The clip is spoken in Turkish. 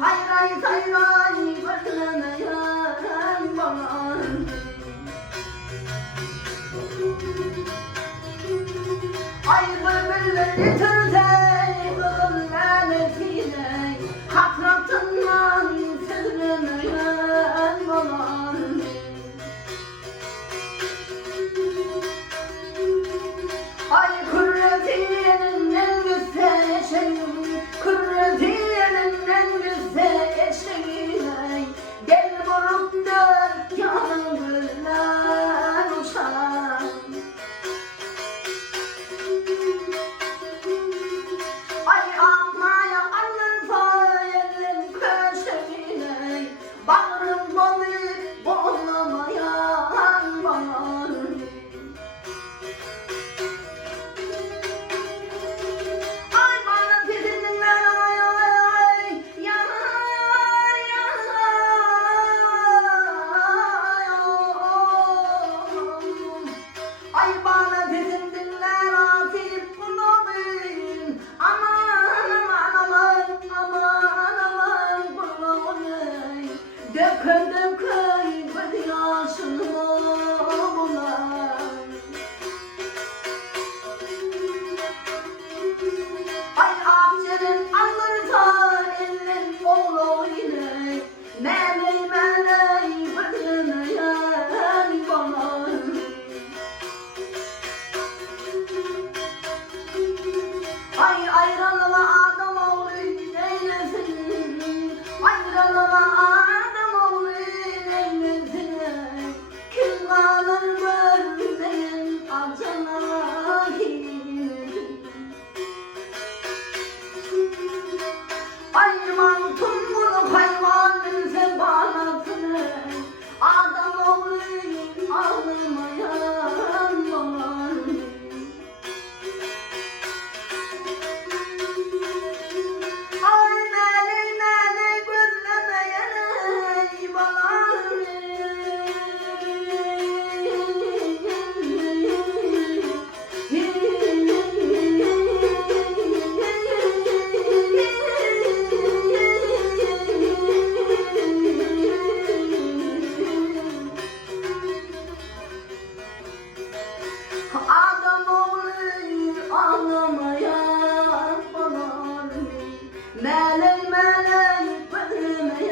sayray sayray beklemeyen bana. Ay bülbüller getirdi kızın lanetine, hasratından sevmeyen bana. Ay kürretiyenin en güzel eşeğim, kürretiyenin en güzel eşeğine, gel vurup dört yanımdan uçan. Ay atmaya alırsa elin köşeğine, bağrım dolayıp boğulamayan bana. Ay bana dedim dinler atip kulağın, aman aman aman aman aman kulağın, döke döke bir yaşını bulan. Ay abinin alırsa elin oğlu yine, meley meley bilmeyen bana. Ay ayranıma adam oğlu neylesin, ayranıma adam oğlu neylesin, kim kalır görmeyin acına hiç. Ay mantımlı hayvanın sebanatını, adam oğlu ağlamayan bana. Adam oğlu ağlamayan bana, melek melek bilmeyen.